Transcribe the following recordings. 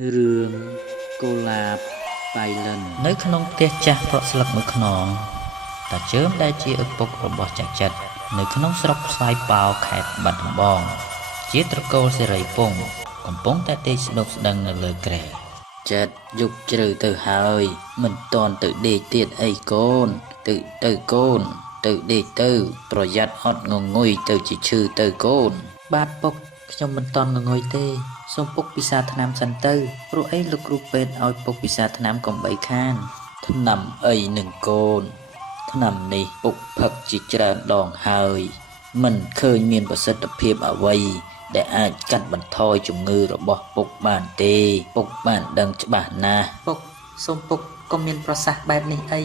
រឿងកុលាបប៉ៃលិននៅក្នុងផ្ទះចាស់ប្រក់ស្លឹកមួយខ្នងតាជើមដែលជាឪពុករបស់ចាក់ចិត្តនៅក្នុងស្រុកស្វាយប៉ោខេត្តបាត់ដំបងជាត្រកូលសេរីពងកំពុងតែដេកស្ដុកស្ដឹងនៅលើគ្រែចិត្តយប់ជ្រៅទៅហើយមិនតាន់ទៅដេកទៀតអីកូនទៅកូនទៅដេកទៅប្រយ័ត្នអត់ងងុយទៅជាឈឺទៅកូនបាទពុកខ្ញុំមិនតាន់ងងុយទេសូមពុកពិសាថ្នាំសិនទៅព្រោះអីលោកគ្រូពេទ្យឲ្យពុកពិសាថ្នាំកំបីខានថ្នាំអីនឹងកូនថ្នាំនេះពុកផឹកជាច្រើនដងហើយមិនឃើញមានប្រសិទ្ធភាពអ្វីដែលអាចកាត់បន្ថយជំងឺរបស់ពុកបានទេពុកបានដឹងច្បាស់ណាស់ពុកសូមពុកកុំមានប្រសាសន៍បែបនេះអី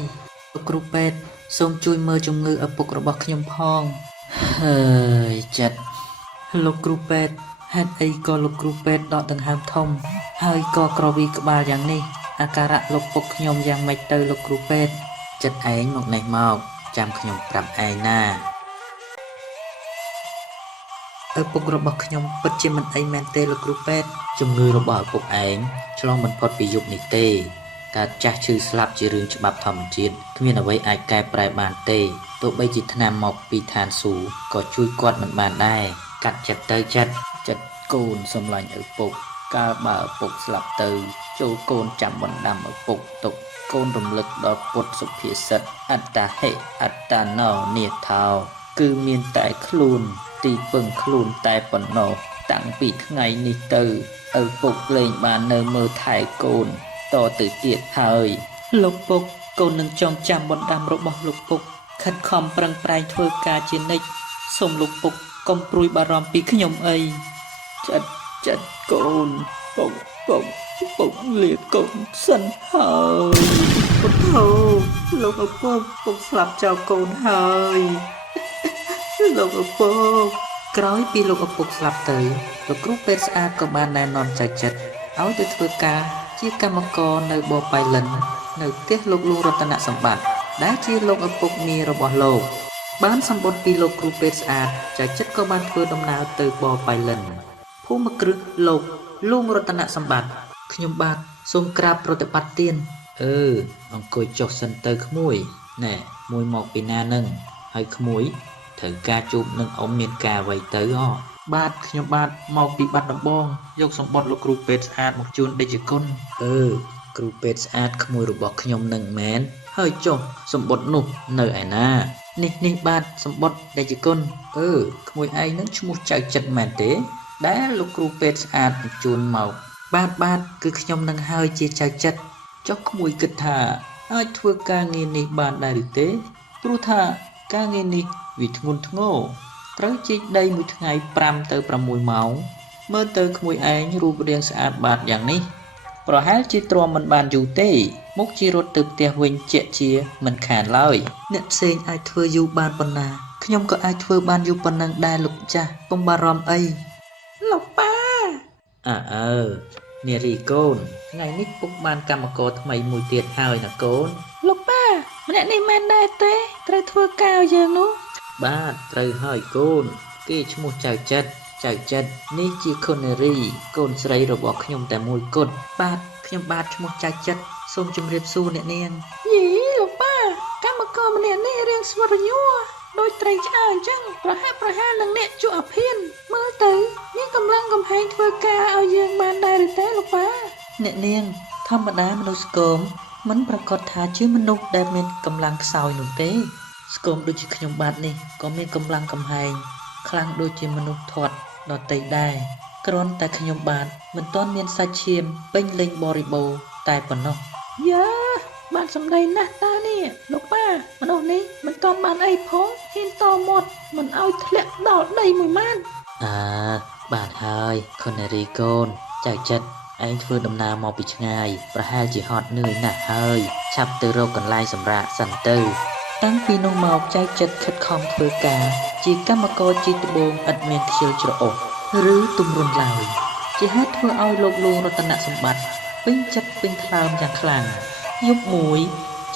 លោកគ្រូពេទ្យសូមជួយមើលជំងឺឪពុករបស់ខ្ញុំផងហើយចិត្តលោកគ្រូពេទ្យហេតុអីក៏លោកគ្រូពេទ្យដកដង្ហើមធំហើយក៏ក្រវីក្បាលយ៉ាងនេះអាការៈលោកពុកខ្ញុំយ៉ាងម៉េចទៅលោកគ្រូពេទ្យចិត្តឯងមកនេះមកចាំខ្ញុំប្រាប់ឯងណាឪពុករបស់ខ្ញុំពិតជាមិនអីមែនទេលោកគ្រូពេទ្យជំងឺរបស់ឪពុកឯងឆ្លងមិនផុតពីយប់នេះទេការចាស់ឈឺស្លាប់ជារឿងច្បាប់ធម្មជាតិគ្មានអ្វីអាចកែប្រែបានទេទោះបីជាថ្នាំមកពីឋានសួគ៌ក៏ជួយគាត់មិនបានដែរកាត់ចិត្តទៅចិត្តកូនសម្លាញ់ឪពុកកាលបើឪពុកស្លាប់ទៅចូលកូនចាំបណ្ដាំឪពុកទុកកូនរំលឹកដល់ពុទ្ធសុភាសិតអត្តាហិអត្តាណោនិថោគឺមានតែខ្លួនទីពឹងខ្លួនតែប៉ុណ្ណោះតាំងពីថ្ងៃនេះទៅឪពុកលែងបាននៅមើលថែកូនតទៅទៀតហើយលោកពុកកូននឹងចងចាំបណ្ដាំរបស់លោកពុកខិតខំប្រឹងប្រែងធ្វើការជានិច្ចសូមលោកពុកកុំព្រួយបារម្ភពីខ្ញុំអីចិត្តកូនពុកលាកូនសិនហើយពុទ្ធោលោកឪពុកស្លាប់ចោលកូនហើយលោកឪពុកក្រោយពីលោកឪពុកស្លាប់ទៅលោកគ្រូពេទ្យស្អាតក៏បានណែនាំចៅចិត្តឲ្យទៅធ្វើការជាកម្មករនៅបបៃលិននៅផ្ទះលោកលួងរតនសម្បត្តិដែលជាលោកឪពុកមីរបស់លោកបានសម្បត្តិពីលោកគ្រូពេទ្យស្អាតចៅចិត្តក៏បានធ្វើដំណើរទៅបបៃលិនភូមិគ្រឹះលោកលួងរតនសម្បត្តិខ្ញុំបាទសូមក្រាបប្រតិបត្តិទានអង្គុយចុះសិនទៅក្មួយណែមួយមកពីណានឹងហើយក្មួយត្រូវការជួបនឹងអ៊ំមានការអ្វីទៅបាទខ្ញុំបាទមកពីបាត់ដំបងយកសម្បត្តិលោកគ្រូពេទ្យស្អាតមកជូនដេចគុណគ្រូពេទ្យស្អាតក្មួយរបស់ខ្ញុំនឹងមែនហើយចុះសម្បត្តិនោះនៅឯណានេះបាទសម្បត្តិដេចគុណក្មួយឯងនឹងឈ្មោះចៅចិត្តមែនទេដែលលោកគ្រូពេទ្យស្អាតបញ្ជូនមកបាទគឺខ្ញុំនឹងហើយជាចៅចិត្តចុះក្មួយគិតថាអាចធ្វើការងារនេះបានដែរឬទេព្រោះថាការងារនេះវាធ្ងន់ធ្ងរត្រូវជីកដីមួយថ្ងៃ5ទៅ6ម៉ោងមើលទៅក្មួយឯងរូបរាងស្អាតបាតយ៉ាងនេះប្រហែលជាទ្រាំមិនបានយូរទេមុខជារត់ទៅផ្ទះវិញជាក់ជាមិនខានឡើយអ្នកផ្សេងអាចធ្វើយូរបានប៉ុណ្ណាខ្ញុំក៏អាចធ្វើបានយូរប៉ុណ្ណឹងដែរលោកចាស់កុំបារម្ភអីលោកប៉ានារីកូនថ្ងៃនេះពុកបានកម្មករថ្មីមួយទៀតហើយណាកូនលោកប៉ាម្នាក់នេះមែនដែរទេត្រូវធ្វើការឲ្យយើងនោះបាទត្រូវហើយកូនគេឈ្មោះចៅចិត្តនេះជាខុននារីកូនស្រីរបស់ខ្ញុំតែមួយគត់បាទខ្ញុំបាទឈ្មោះចៅចិត្តសូមជម្រាបសួរអ្នកនាងយីលោកប៉ាកម្មករម្នាក់នេះរៀងស្វិតរញ័រដូចត្រីឆ្អើអញ្ចឹងប្រហែលនឹងអ្នកជក់អាភៀនមើលទៅមានកម្លាំងកំហែងធ្វើការឲ្យយើងបានដែរឬទេលោកប៉ាអ្នកនាងធម្មតាមនុស្សស្គមមិនប្រកាសថាជាមនុស្សដែលមានកម្លាំងខ្សោយនោះទេស្គមដូចជាខ្ញុំបាទនេះក៏មានកម្លាំងកំហែងខ្លាំងដូចជាមនុស្សធាត់ដទៃដែរគ្រាន់តែខ្ញុំបាទមិនទាន់មានសាច់ឈាមពេញលេញបរិបូរណ៍តែប៉ុណ្ណោះយ៉ាបានសម្ដីណាស់តានេះលោកប៉ាមនុស្សនេះមិនទាន់បានអីផងហ៊ានតមាត់មិនឲ្យធ្លាក់ដល់ដីមួយម៉ានបាទហើយខុននារីកូនចៅចិត្តឯងធ្វើដំណើរមកពីឆ្ងាយប្រហែលជាហត់នឿយណាស់ហើយឆាប់ទៅរកកន្លែងសម្រាកសិនទៅតាំងពីនោះមកចៅចិត្តខិតខំធ្វើការជាកម្មករជីត្បូងឥតមានខ្ជិលច្រអូសឬទម្រុនឡើយជាហេតុធ្វើឲ្យលោកលួងរតនសម្បត្តិពេញចិត្តពេញថ្លើមយ៉ាងខ្លាំងយប់មួយ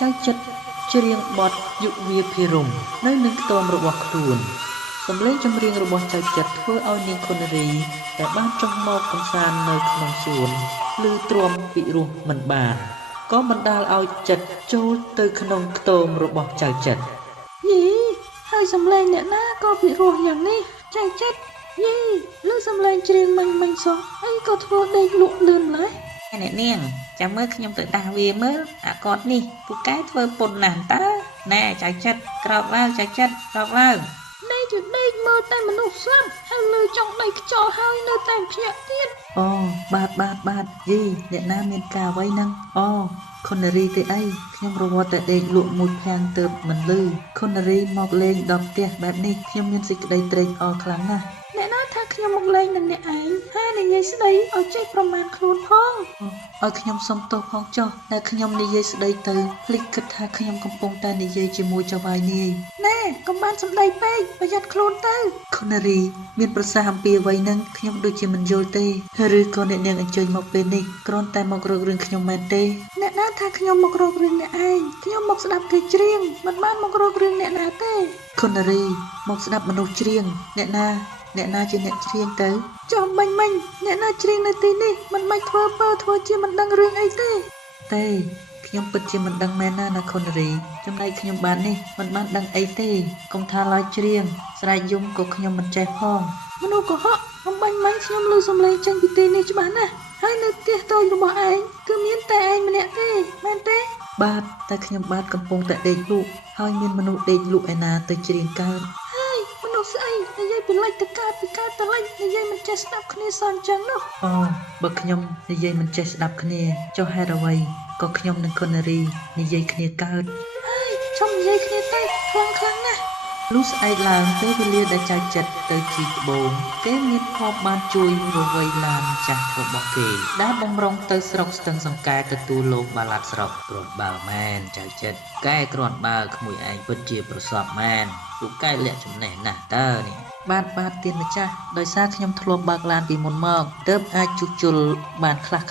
ចៅចិត្តច្រៀងបទយុវាភិរមនៅនឹងខ្ទមរបស់ខ្លួនស សំឡេងចម្រៀងរបស់ចៅចិត្តធ្វើឲ្យនាងខុនរីដែលបានចុះមកកំសាន្តនៅក្នុងសួនឬទ្រាំពិរោះមិនបានក៏បណ្ដាលឲ្យចិត្តចូលទៅក្នុងខ្ទមរបស់ចៅចិត្តយីហើយសំឡេងអ្នកណាក៏ពិរោះយ៉ាងនេះចៅចិត្តយីលើសំឡេងច្រៀងមិញសោះអីក៏ធ្វើដេកលក់លឿនម្ល៉េះអ្នកនាងចាំមើលខ្ញុំទៅដាស់វាមើលអាកតនេះពូកែធ្វើពុនណាស់តើណែចៅចិត្តក្រោកឡើងចៅចិត្តក្រោកឡើងនេះជដេកមើលតែមនុស្សស្លាប់ហើយលើចង់ដៃខ្ចោហើយនៅតែភ្ញាក់ទៀតអូបាទយីអ្នកណាមានការអ្វីហ្នឹងអូខុនរីទេអីខ្ញុំរវល់តែដេកលក់មួយផាំងទៅមិនលឺខុនរីមកលេងដល់ផ្ទះបែបនេះខ្ញុំមានសេចក្តីត្រេកអរខ្លាំងណាស់អ្នកណាថាខ្ញុំមកលេងនឹងអ្នកឯងហើយនិយាយស្ដីឲ្យចេះប្រមាណខ្លួនផងឲ្យខ្ញុំសុំទោសផងចុះតែខ្ញុំនិយាយស្ដីទៅភ្លេចគិតថាខ្ញុំកំពុងតែនិយាយជាមួយចៅវាយនាយណែកុំបានសម្ដីពេកប្រយ័ត្នខ្លួនទៅខុនរីមានប្រសាសន៍អំពីអ្វីហ្នឹងខ្ញុំដូចជាមិនយល់ទេឬក៏អ្នកនាងអញ្ជើញមកពេលនេះគ្រាន់តែមករករឿងខ្ញុំមែនទេអ្នកណាថាខ្ញុំមករករឿងអ្នកឯងខ្ញុំមកស្ដាប់គេច្រៀងមិនបានមករករឿងអ្នកណាទេខុនរីមកស្ដាប់មនុស្សច្រៀងអ្នកណាជាអ្នកច្រៀងទៅចុះមិញអ្នកណាច្រៀងនៅទីនេះមិនបាច់ធ្វើជាមិនដឹងរឿងអីទេខ្ញុំពិតជាមិនដឹងមែនណាខុនរីចំណែកខ្ញុំបាននេះមិនបានដឹងអីទេកុំថាឡើយច្រៀងស្រែកយំក៏ខ្ញុំមិនចេះផងមនុស្សកុហកអំបញ្ញមិញខ្ញុំឮសំឡេងចេញពីទីនេះច្បាស់ណាស់ហើយនៅផ្ទះតូចរបស់ឯងគឺមានតែឯងម្នាក់ទេមែនទេបាទតែខ្ញុំបាទកំពុងតែដេកលក់ហើយមានមនុស្សដេកលក់ឯណាទៅច្រៀងកើតមនុស្សស្អីនិយាយពីលិចទៅកើតពីកើតទៅលិចនិយាយមិនចេះស្ដាប់គ្នាសោះអញ្ចឹងនោះអូបើខ្ញុំនិយាយមិនចេះស្ដាប់គ្នាចុះហេតុអ្វីក៏ខ្ញុំនិងខុនរីនិយាយគ្នាកើតហើយចង់និយាយគ្នាទៅខ្លាំងណាស់លុះស្អែកឡើងពេលវេលាដែលចៅចិត្តទៅជីកត្បូងគេមានភ័ព្វបានជួយរវៃឡានចាស់របស់គេដែលបំរុងទៅស្រុកស្ទឹងសង្កែទទួលលោកបាឡាត់ស្រុកគ្រាន់បើមែនចៅចិត្តកែគ្រាន់បើក្មួយឯងពិតជាប្រសពមែនពួកកែលាក់ចំណេះណាស់តើនេះបាទទៀនម្ចាស់ដោយសារខ្ញុំធ្លាប់បើកឡានពីមុនមកទើបអាចជួសជុលបានខ្លះ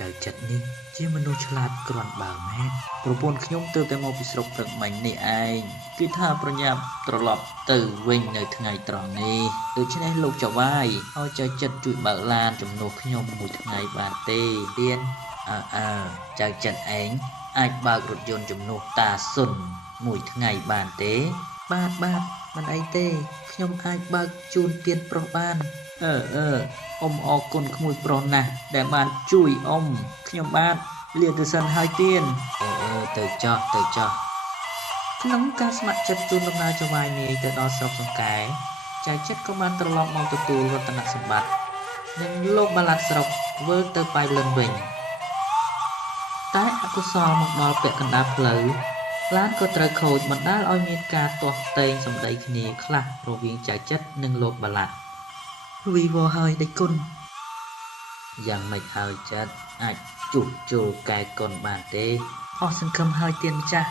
ចៅចិត្តនេះជាមនុស្សឆ្លាតគ្រាន់បើមែនប្រពន្ធខ្ញុំទើបតែមកពីស្រុកព្រឹកមិញនេះឯងគឺថាប្រញាប់ត្រឡប់ទៅវិញនៅថ្ងៃត្រង់នេះដូច្នេះលោកចៅវាយឲ្យចៅចិត្តជួយបើកឡានជំនួសខ្ញុំមួយថ្ងៃបានទេទៀនចៅចិត្តឯងអាចបើករថយន្តជំនួសតាសុនមួយថ្ងៃបានទេបាទមិនអីទេខ្ញុំអាចបើកជូនទៀនប្រុសបានអ៊ំអរគុណក្មួយប្រុសណាស់ដែលបានជួយអ៊ំខ្ញុំបាទលាទៅសិនហើយទៀនទៅចោះក្នុងការស្ម័គ្រចិត្តជូនដំណើរចៅវាយនាយទៅដល់ស្រុកសង្កែចៅចិត្តក៏បានត្រឡប់មកទទួលរតនសម្បត្តិនិងលោកបាឡាត់ស្រុកវិលទៅប៉ៃលិនវិញតែអកុសលមកដល់ពាក់កណ្ដាលផ្លូវឡានក៏ត្រូវខូចបណ្ដាលឲ្យមានការទាស់ទែងសម្ដីគ្នាខ្លះរវាងចៅចិត្តនិងលោកបាឡាត់វីវហើយដេចគុណយ៉ាងម៉េចហើយចិត្តអាចជួសជុលកែកុនបានទេអស់សង្ឃឹមហើយទៀនម្ចាស់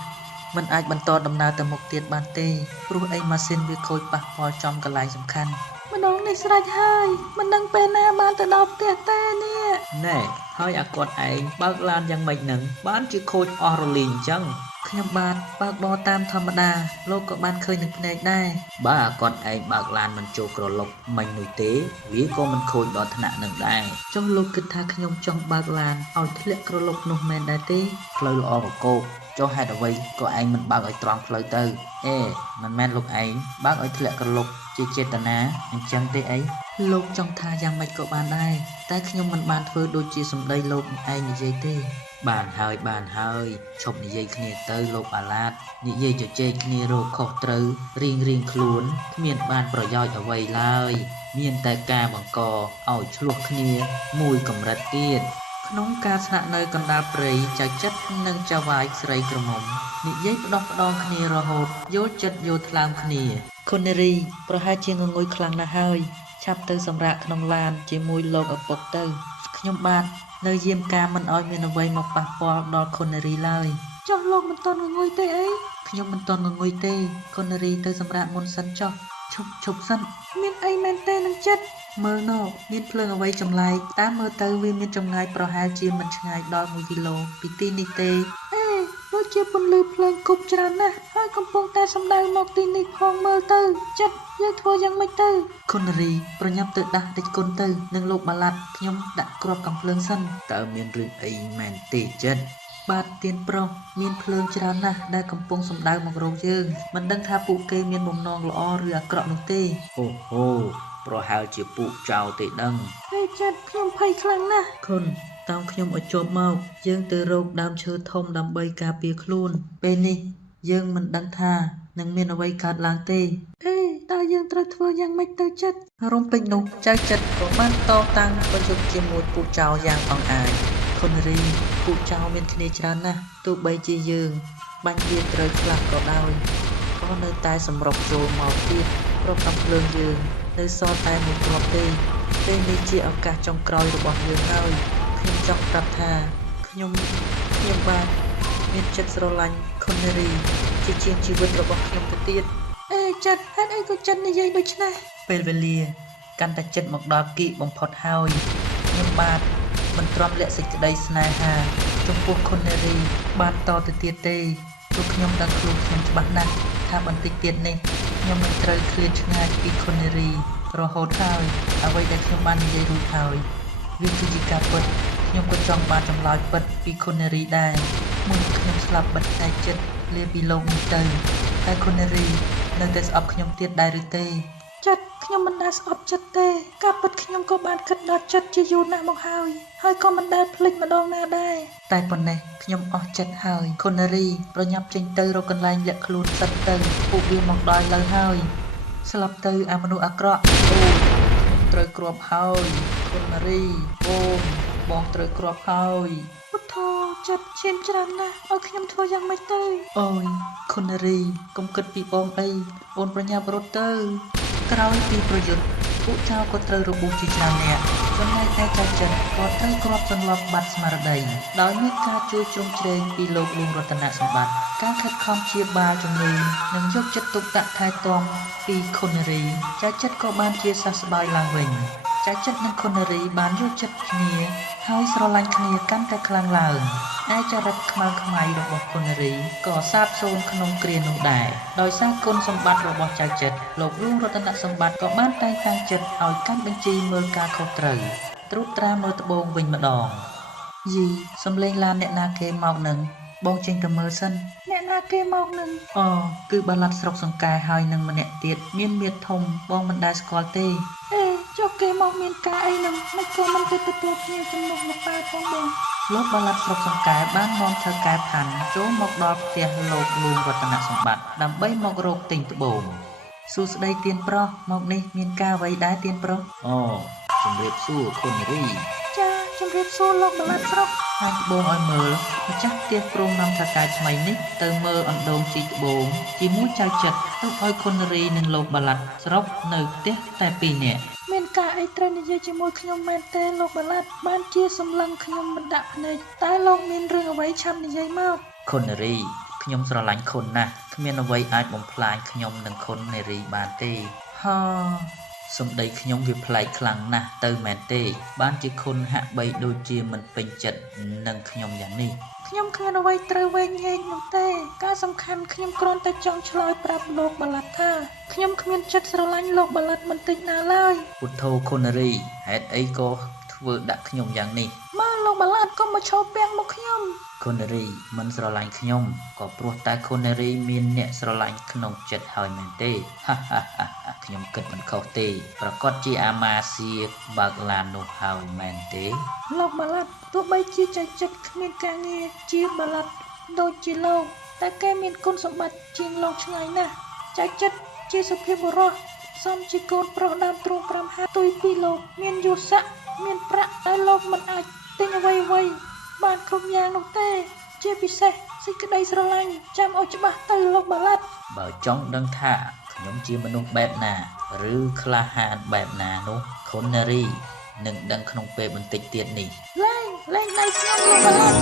មិនអាចបន្តដំណើរទៅមុខទៀតបានទេព្រោះអីម៉ាស៊ីនវាខូចប៉ះពាល់ចំកន្លែងសំខាន់ម្ដងនេះស្រេចហើយមិនដឹងពេលណាបានទៅដល់ផ្ទះទេនេះណែហើយអាគាត់ឯងបើកឡានយ៉ាងម៉េចនឹងបានជាខូចអស់រលីងអញ្ចឹងខ្ញុំបាទបើកបរតាមធម្មតាលោកក៏បានឃើញនឹងភ្នែកដែរបើអាគាត់ឯងបើកឡានមិនចូលក្រឡុកមិញនោះទេវាក៏មិនខូចដល់ថ្នាក់នឹងដែរចុះលោកគិតថាខ្ញុំចង់បើកឡានឲ្យធ្លាក់ក្រឡុកនោះមែនដែរទេផ្លូវល្អកកោកចុះហេតុអ្វីក៏ឯងមិនបើកឲ្យត្រង់ផ្លូវទៅមិនមែនលោកឯងបើកឲ្យធ្លាក់ក្រឡុកជាចេតនាអញ្ចឹងទេអីលោកចង់ថាយ៉ាងម៉េចក៏បានដែរតែខ្ញុំមិនបានធ្វើដូចជាសម្ដីលោកឯងនិយាយទេបានហើយឈប់និយាយគ្នាទៅលោកបាឡាតនិយាយជជែកគ្នារកខុសត្រូវរៀងខ្លួនគ្មានបានប្រយោជន៍អ្វីឡើយមានតែការបង្កឲ្យឆ្លោះគ្នាមួយកម្រិតទៀតក្នុងការស្នាក់នៅកណ្ដាលព្រៃចៅចិត្តនិងចៅវាយស្រីក្រមុំនិយាយផ្ដោះផ្ដងគ្នារហូតយល់ចិត្តយល់ថ្លើមគ្នាខុនរីប្រហែលជាងងុយខ្លាំងណាស់ហើយឆាប់ទៅសម្រាកក្នុងឡានជាមួយលោកឪពុកទៅខ្ញុំបាទនៅយាមការមិនឲ្យមានអ្វីមកប៉ះពាល់ដល់ខុនរីឡើយចុះលោកមិនតន់ងងុយទេអីខ្ញុំមិនតន់ងងុយទេខុនរីទៅសម្រាកមុនសិនចុះឈប់សិនមានអីមែនទេនឹងចិត្តមើលនោះមានភ្លើងអ្វីចម្លែកតាមមើលទៅវាមានចម្ងាយប្រហែលជាមិនឆ្ងាយដល់1គីឡូពីទីនេះទេដូច ជាពន្លឺភ្លើងគប់ច្រើនណាស់ហើយកំពុងតែសម្ដៅមកទីនេះផងមើលទៅចិត្តយើងធ្វើយ៉ាងម៉េចទៅខុនរីប្រញាប់ទៅដាស់ដេចគុណទៅនឹងលោកបាឡាត់ខ្ញុំដាក់គ្រាប់កំភ្លើងសិនតើមានរឿងអីមែនទេចិត្តបាទទៀនប្រុសមានភ្លើងច្រើនណាស់ដែលកំពុងសម្ដៅមករកយើងមិនដឹងថាពួកគេមានបំណងល្អឬអាក្រក់នោះទេអូហូប្រហែលជាពួកចៅទេដឹងហើយចិត្តខ្ញុំភ័យខ្លាំងណាស់ខុនតាមខ្ញុំឲ្យជាប់មកយើងទៅរកដើមឈើធំដើម្បីការពារខ្លួនពេលនេះយើងមិនដឹងថានឹងមានអ្វីកើតឡើងទេតើយើងត្រូវធ្វើយ៉ាងម៉េចទៅចិត្តរំពេចនោះចៅចិត្តក៏បានតតាំងប្រយុទ្ធជាមួយពួកចៅយ៉ាងអង្អាចខុនរីពួកចៅមានគ្នាច្រើនណាស់ទោះបីជាយើងបាញ់វាត្រូវខ្លះក៏ដោយក៏នៅតែសម្រុកចូលមកទៀតគ្រាប់កំភ្លើងយើងនៅសល់តែមួយគ្រាប់ទេពេលនេះជាឱកាសចុងក្រោយរបស់យើងហើយខ្ញុំចង់ប្រាប់ថាខ្ញុំបាទមានចិត្តស្រឡាញ់ខុនរីជាជាងជីវិតរបស់ខ្ញុំទៅទៀតចិត្តហេតុអីក៏ចិត្តនិយាយដូច្នេះពេលវេលាកាន់តែចិត្តមកដល់គីបំផុតហើយខ្ញុំបាទមិនទ្រាំលាក់សេចក្តីស្នេហាចំពោះខុនរីបានតទៅទៀតទេព្រោះខ្ញុំដឹងខ្លួនខ្ញុំច្បាស់ណាស់ថាបន្តិចទៀតនេះខ្ញុំនឹងត្រូវឃ្លាតឆ្ងាយពីខុនរីរហូតហើយអ្វីដែលខ្ញុំបាននិយាយរួចហើយវាគឺជាការពិតខ្ញុំក៏ចង់បានចម្លើយពិតពីខុនរីដែរមុនខ្ញុំស្លាប់បិទតែចិត្តលាពីលោកនេះទៅតែខុនរីនៅតែស្អប់ខ្ញុំទៀតដែរឬទេចិត្តខ្ញុំមិនដែលស្អប់ចិត្តទេការពិតខ្ញុំក៏បានគិតដល់ចិត្តជាយូរណាស់មកហើយក៏មិនដែលភ្លេចម្ដងណាដែរតែប៉ុណ្ណេះខ្ញុំអស់ចិត្តហើយខុនរីប្រញាប់ចេញទៅរកកន្លែងលាក់ខ្លួនសិនទៅពួកវាមកដល់លើហើយស្លាប់ទៅអាមនុស្សអាក្រក់អូខ្ញុំត្រូវគ្រាប់ហើយខុនរីបងត្រូវគ្រាប់ហើយពុទ្ធោចិត្តឈាមច្រើនណាស់ឲ្យខ្ញុំធ្វើយ៉ាងម៉េចទៅអូយខុនរីកុំគិតពីបងអីអូនប្រញាប់រត់ទៅក្រោយពីប្រយុទ្ធពួកចៅក៏ត្រូវរបួសជាច្រើនអ្នកចំណែកឯចៅចិនក៏ត្រូវគ្រាប់សន្លប់បាត់ស្មារតីដោយមានការជួយជ្រោមជ្រែងពីលោកលួងរតនសម្បត្តិការខិតខំព្យាបាលជំងឺនិងយកចិត្តទុកដាក់ថែទាំពីខុនរីចៅចិនក៏បានជាសះស្បើយឡើងវិញចៅចិននិងខុនរីបានយកចិត្តគ្នាហើយស្រឡាញ់គ្នាកាន់តែខ្លាំងឡើងឯចរិតខ្មៅខ្មៃរបស់ខុនរីក៏សាបសូន្យក្នុងគ្រានោះដែរដោយសារគុណសម្បត្តិរបស់ចៅចិនលោកលួងរតនសម្បត្តិក៏បានតែងតាំងចិត្តឲ្យកាន់បញ្ជីមើលការខុសត្រូវត្រួតត្រាមើលត្បូងវិញម្ដងយីសំលេងឡានអ្នកណាគេមកនឹងបងចេញទៅមើលសិនអ្នកណាគេមកនឹងគឺបាឡាត់ស្រុកសង្កែហើយនឹងម្នាក់ទៀតមានមៀតធំបងមិនដែលស្គាល់ទេចុះគេមកមានការអីនឹងមិនក៏មិនទៅទទួលភ្ញៀវចំនួនមកប៉ាផងបងលោកបាឡាត់ស្រុកសង្កែបាននាំថៅកែផាន់ចូលមកដល់ផ្ទះលោកលួងរតនសម្បត្តិដើម្បីមករកទិញត្បូងសួស្ដីទៀនប្រុសមកនេះមានការអ្វីដែរទៀនប្រុសជំរាបសួរខុនរីចាជំរាបសួរលោកបាឡាត់ស្រុកហើយត្បូងឲ្យមើលម្ចាស់ផ្ទះព្រមនាំថៅកែថ្មីនេះទៅមើលអណ្ដូងជីត្បូងជាមួយចៅចិត្តទុកឲ្យខុនរីនិងលោកបាឡាត់ស្រុកនៅផ្ទះតែ2នាក់មានការអីត្រូវនិយាយជាមួយខ្ញុំមែនទេលោកបាឡាត់បានជាសម្លឹងខ្ញុំមិនដាក់ភ្នែកតែលោកមានរឿងអ្វីឆាប់និយាយមកខុនរីខ្ញុំស្រឡាញ់ខុនណាស់គ្មានអ្វីអាចបំផ្លាញខ្ញុំនិងខុននារីបានទេសម្ដីខ្ញុំវាប្លែកខ្លាំងណាស់ទៅមែនទេបានជាខុនហាក់បីដូចជាមិនពេញចិត្តនឹងខ្ញុំយ៉ាងនេះខ្ញុំគ្មានអ្វីត្រូវវែងញែកនោះទេការសំខាន់ខ្ញុំគ្រាន់តែចង់ឆ្លើយប្រាប់លោកបាឡាត់ថាខ្ញុំគ្មានចិត្តស្រឡាញ់លោកបាឡាត់បន្តិចណាឡើយពុទ្ធោខុនរីហេតុអីក៏ធ្វើដាក់ខ្ញុំយ៉ាងនេះមើលលោកបាឡាត់ក៏មកឈោពាំងមកខ្ញុំខុនរីមិនស្រឡាញ់ខ្ញុំក៏ព្រោះតែខុនរីមានអ្នកស្រឡាញ់ក្នុងចិត្តហើយមែនទេខ្ញុំគិតមិនខុសទេប្រកាសជាអាម៉ាស៊ីបើកឡាននោះហើយមែនទេលោកបាឡាត់ទោះបីជាចៅចិត្តគ្មានការងារជាបាឡាត់ដូចជាលោកតែគេមានគុណសម្បត្តិជាងលោកឆ្ងាយណាស់ចៅចិត្តជាសុភាពបុរសសមជាកូនប្រុសដើមទ្រូង5ហាទុយពីលោកមានយស័ក្តិមានប្រាក់តែលោកមិនអាចទិញអ្វីបានគ្រប់យ៉ាងនោះទេជាពិសេសសេចក្តីស្រឡាញ់ចាំឲ្យច្បាស់ទៅលោកបាឡាត់បើចង់ដឹងថាខ្ញុំជាមនុស្សបែបណាឬក្លាហានបែបណានោះខុននារីនឹងដឹងក្នុងពេលបន្តិចទៀតនេះលែងដៃស្ងប់លោកបាឡាត់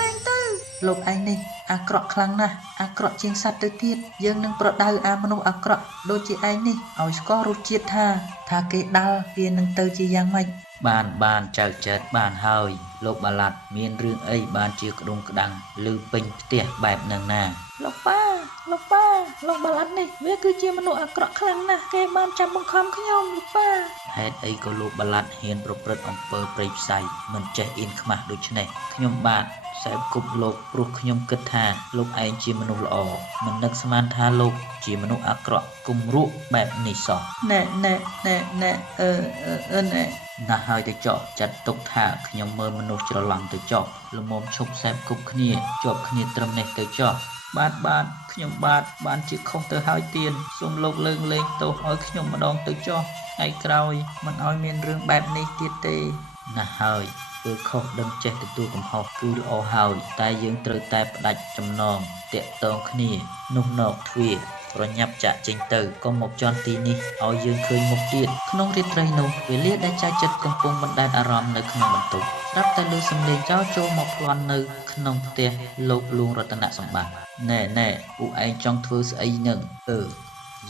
លែងទៅលោកឯងនេះអាក្រក់ខ្លាំងណាស់អាក្រក់ជាងសត្វទៅទៀតយើងនឹងប្រដៅអាមនុស្សអាក្រក់ដូចជាឯងនេះឲ្យស្គាល់រសជាតិថាគេដាល់វានឹងទៅជាយ៉ាងម៉េច បានចៅចិត្តបានហើយលោកបាឡាត់មានរឿងអីបានជាក្ដុងក្ដាំងឮពេញផ្ទះបែបនឹងណាលោកប៉ាលោកបាឡាត់នេះវាគឺជាមនុស្សអាក្រក់ខ្លាំងណាស់គេបានចាប់បង្ខំខ្ញុំលោកប៉ាហេតុអីក៏លោកបាឡាត់ហ៊ានប្រព្រឹត្តអំពើព្រៃផ្សៃមិនចេះអៀនខ្មាស់ដូច្នេះខ្ញុំបាទសែបគប់លោកព្រោះខ្ញុំគិតថាលោកឯងជាមនុស្សល្អមិននឹកស្មានថាលោកជាមនុស្សអាក្រក់គំរក់បែបនេះសោះណែណែណាស់ហើយទៅចោះចាត់ទុកថាខ្ញុំមើលមនុស្សច្រឡំទៅចោះល្មមឈប់សែបគប់គ្នាជាប់គ្នាត្រឹមនេះទៅចោះបាទខ្ញុំបានជាខុសទៅហើយទៀនសូមលោកលើកលែងទោសឲ្យខ្ញុំម្ដងទៅចោះថ្ងៃក្រោយមិនឲ្យមានរឿងបែបនេះទៀតទេណាស់ហើយធ្វើខុសដឹងចេះទទួលកំហុសគឺល្អហើយតែយើងត្រូវតែផ្ដាច់ចំណងតាក់ទងគ្នានោះណកទ្វារប្រញាប់ចាក់ចេញទៅកុំមកជន់ទីនេះឲ្យយើងឃើញមុខទៀតក្នុងរាត្រីនោះវេលាដែលចៅចិត្តកំពុងបណ្ដែតអារម្មណ៍នៅក្នុងបន្ទប់ស្រាប់តែលើសំឡេងចោលចូលមកផ្លន់នៅក្នុងផ្ទះលោកលួងរតនសម្បត្តិណែពួកឯងចង់ធ្វើស្អីនឹង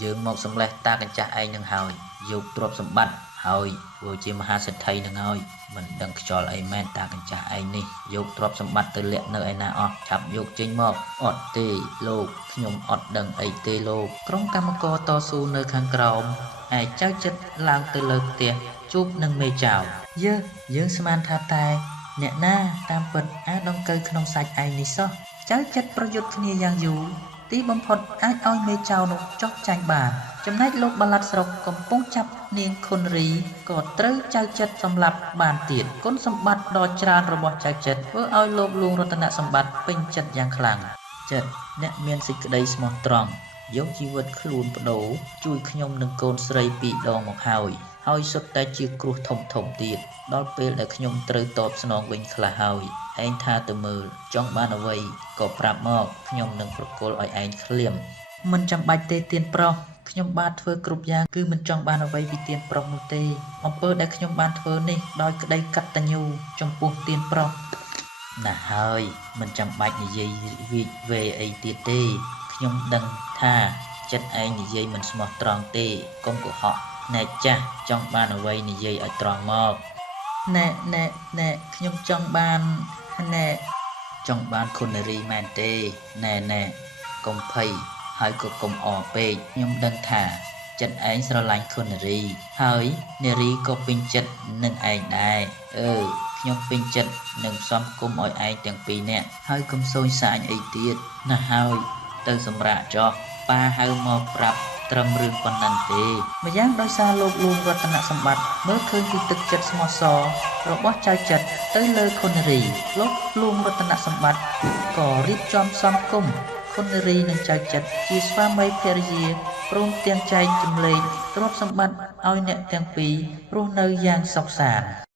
យើងមកសម្លេះតាកញ្ចាស់ឯងនឹងហើយយកទ្រព្យសម្បត្តិហើយធ្វើជាមហាសេដ្ឋីនឹងហើយមិនដឹងខ្យល់អីមែនតាកញ្ចាស់ឯងនេះយកទ្រព្យសម្បត្តិទៅលាក់នៅឯណាអស់ឆាប់យកចេញមកអត់ទេលោកខ្ញុំអត់ដឹងអីទេលោកក្រុមកម្មករតស៊ូនៅខាងក្រោមឯចៅចិត្តឡើងទៅលើផ្ទះជួបនឹងមេចៅយើងស្មានថាតែអ្នកណាតាមពិតអាចដង្កូវក្នុងសាច់ឯងនេះសោះចៅចិត្តប្រយុទ្ធគ្នាយ៉ាងយូរទីបំផុតអាចឲ្យមេចៅនោះចោះចាញ់បានចំណែកលោកបាឡាត់ស្រុកកំពុងចាប់នាងខុនរីក៏ត្រូវចៅចិត្តសម្លាប់បានទៀតគុណសម្បត្តិដ៏ច្រើនរបស់ចៅចិត្តធ្វើឲ្យលោកលួងរតនសម្បត្តិពេញចិត្តយ៉ាងខ្លាំងចិត្តអ្នកមានសេចក្តីស្មោះត្រង់យកជីវិតខ្លួនបដូរជួយខ្ញុំនឹងកូនស្រីពីរដងមកហើយសុទ្ធតែជាគ្រោះធំទៀតដល់ពេលដែលខ្ញុំត្រូវតបស្នងវិញខ្លះហើយឯងថាទៅមើលចង់បានអ្វីក៏ប្រាប់មកខ្ញុំនឹងប្រគល់ឲ្យឯងឃ្លាមមិនចាំបាច់ទេទៀនប្រុសខ្ញុំបានធ្វើគ្រប់យ៉ាងគឺមិនចង់បានអ្វីពីទៀនប្រុសនោះទេអំពើដែលខ្ញុំបានធ្វើនេះដោយក្តីកតញ្ញូចំពោះទៀនប្រុសណាស់ហើយមិនចាំបាច់និយាយវិវេអីទៀតទេខ្ញុំដឹងថាចិត្តឯងនិយាយមិនស្មោះត្រង់ទេកុំកុហកណែចាស់ចង់បានអ្វីនិយាយឲ្យត្រង់មកណែខ្ញុំចង់បានខុននារីមែនទេណែកុំភ័យហើយក៏កុំអរពេកខ្ញុំដឹងថាចិត្តឯងស្រឡាញ់ខុននារីហើយនារីក៏ពេញចិត្តនឹងឯងដែរខ្ញុំពេញចិត្តនឹងផ្សំគុំឲ្យឯងទាំងពីរនាក់ហើយកុំសូនសាញអីទៀតណាស់ហើយទៅសម្រាប់ចោះប៉ាហៅមកប្រាប់ត្រឹមរឿងប៉ុណ្ណឹងទេម្យ៉ាងដោយសារលោកលួងរតនសម្បត្តិមើលឃើញពីទឹកចិត្តស្មោះសររបស់ចៅចិត្តទៅលើខុននារីលោកលួងរតនសម្បត្តិក៏រៀបចំសំគុំខុននារីនិងចៅចិត្តជាស្វាមីភរិយាព្រមទាំងចែកចម្លែកទ្រព្យសម្បត្តិឲ្យអ្នកទាំងពីររស់នៅយ៉ាងសុខសាន្ត